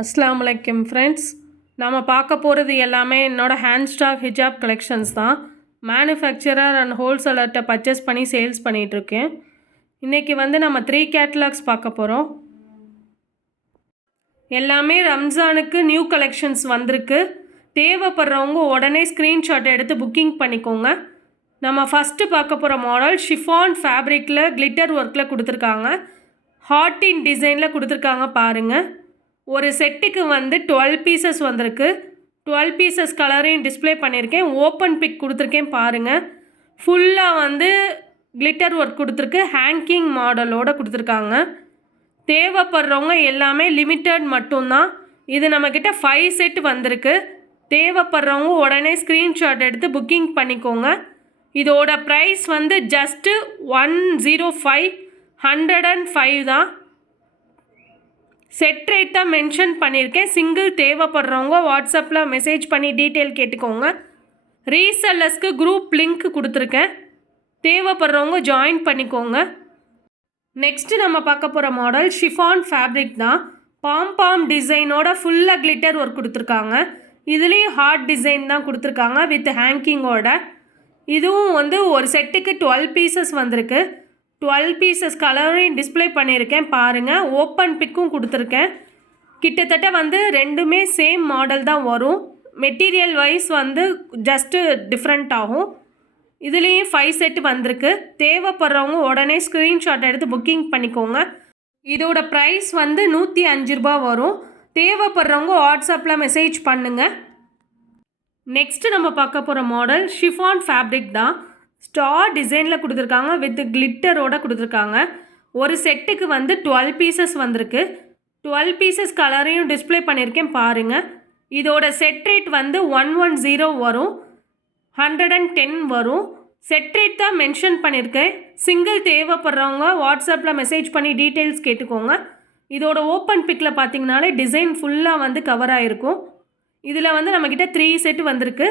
அஸ்ஸலாமு அலைக்கும் ஃப்ரெண்ட்ஸ். நம்ம பார்க்க போகிறது எல்லாமே என்னோடய ஹேண்ட் ஸ்டாக் ஹிஜாப் கலெக்ஷன்ஸ் தான். மேனுஃபேக்சரர் அண்ட் ஹோல்சேலர்கிட்ட பர்ச்சேஸ் பண்ணி சேல்ஸ் பண்ணிகிட்ருக்கேன். இன்றைக்கி நம்ம 3 கேட்லாக்ஸ் பார்க்க போகிறோம். எல்லாமே ரம்ஜானுக்கு நியூ கலெக்ஷன்ஸ் வந்திருக்கு. தேவைப்படுறவங்க உடனே ஸ்க்ரீன்ஷாட் எடுத்து புக்கிங் பண்ணிக்கோங்க. நம்ம ஃபஸ்ட்டு பார்க்க போகிற மாடல் ஷிஃபான் ஃபேப்ரிக்கில் கிளிட்டர் ஒர்க்கில் கொடுத்துருக்காங்க. ஹார்ட்டின் டிசைனில் கொடுத்துருக்காங்க பாருங்கள். ஒரு செட்டுக்கு 12 பீசஸ் வந்திருக்கு. 12 பீசஸ் கலரையும் டிஸ்பிளே பண்ணியிருக்கேன். ஓப்பன் பிக் கொடுத்துருக்கேன் பாருங்கள். ஃபுல்லாக கிளிட்டர் ஒர்க் கொடுத்துருக்கு. ஹேங்கிங் மாடலோடு கொடுத்துருக்காங்க. தேவைப்படுறவங்க எல்லாமே லிமிட்டட் மட்டும்தான். இது நம்மக்கிட்ட 5 செட் வந்திருக்கு. தேவைப்படுறவங்க உடனே ஸ்க்ரீன்ஷாட் எடுத்து புக்கிங் பண்ணிக்கோங்க. இதோட ப்ரைஸ் ஜஸ்ட்டு 105 தான். செட் ரேட் தான் மென்ஷன் பண்ணியிருக்கேன். சிங்கிள் தேவைப்படுறவங்க வாட்ஸ்அப்பில் மெசேஜ் பண்ணி டீட்டெயில் கேட்டுக்கோங்க. ரீசெல்லர்ஸ்க்கு குரூப் லிங்க் கொடுத்துருக்கேன். தேவைப்படுறவங்க ஜாயின் பண்ணிக்கோங்க. நெக்ஸ்ட்டு நம்ம பார்க்க போகிற மாடல் ஷிஃபான் ஃபேப்ரிக் தான். பாம் டிசைனோட ஃபுல்லாக கிளிட்டர் ஒர்க் கொடுத்துருக்காங்க. இதுலேயும் ஹார்ட் டிசைன் தான் கொடுத்துருக்காங்க வித் ஹேங்கிங்கோட. இதுவும் ஒரு செட்டுக்கு 12 பீசஸ் வந்திருக்கு. 12 பீசஸ் கலரையும் டிஸ்பிளே பண்ணியிருக்கேன் பாருங்கள். ஓப்பன் பிக்கும் கொடுத்துருக்கேன். கிட்டத்தட்ட ரெண்டுமே சேம் மாடல் தான் வரும். மெட்டீரியல் வைஸ் ஜஸ்ட்டு டிஃப்ரெண்ட் ஆகும். இதுலேயும் 5 செட் வந்திருக்கு. தேவைப்படுறவங்க உடனே ஸ்க்ரீன்ஷாட் எடுத்து புக்கிங் பண்ணிக்கோங்க. இதோட ப்ரைஸ் 105 ரூபா வரும். தேவைப்படுறவங்க வாட்ஸ்அப்பில் மெசேஜ் பண்ணுங்கள். நெக்ஸ்ட்டு நம்ம பார்க்க போகிற மாடல் ஷிஃபான் ஃபேப்ரிக் தான். ஸ்டார் டிசைனில் கொடுத்துருக்காங்க வித் கிளிட்டரோடு கொடுத்துருக்காங்க. ஒரு செட்டுக்கு 12 பீசஸ் வந்திருக்கு. 12 பீசஸ் கலரையும் டிஸ்பிளே பண்ணியிருக்கேன் பாருங்கள். இதோட செட் ரேட் 110 வரும். 110 வரும். செட் ரேட் தான் மென்ஷன் பண்ணியிருக்கேன். சிங்கிள் தேவைப்படுறவங்க வாட்ஸ்அப்பில் மெசேஜ் பண்ணி டீட்டெயில்ஸ் கேட்டுக்கோங்க. இதோட ஓப்பன் பிக்கில் பார்த்தீங்கனாலே டிசைன் ஃபுல்லாக கவர் ஆகிருக்கும். இதில் நம்மக்கிட்ட 3 செட் வந்திருக்கு.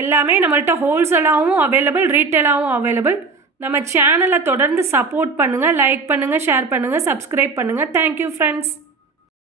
எல்லாமே நம்மள்கிட்ட ஹோல்சேலாகவும் அவைலபிள், ரீட்டெயிலாகவும் அவைலபிள். நம்ம சேனலை தொடர்ந்து சப்போர்ட் பண்ணுங்கள். லைக் பண்ணுங்கள், ஷேர் பண்ணுங்கள், சப்ஸ்கிரைப் பண்ணுங்கள். Thank you friends.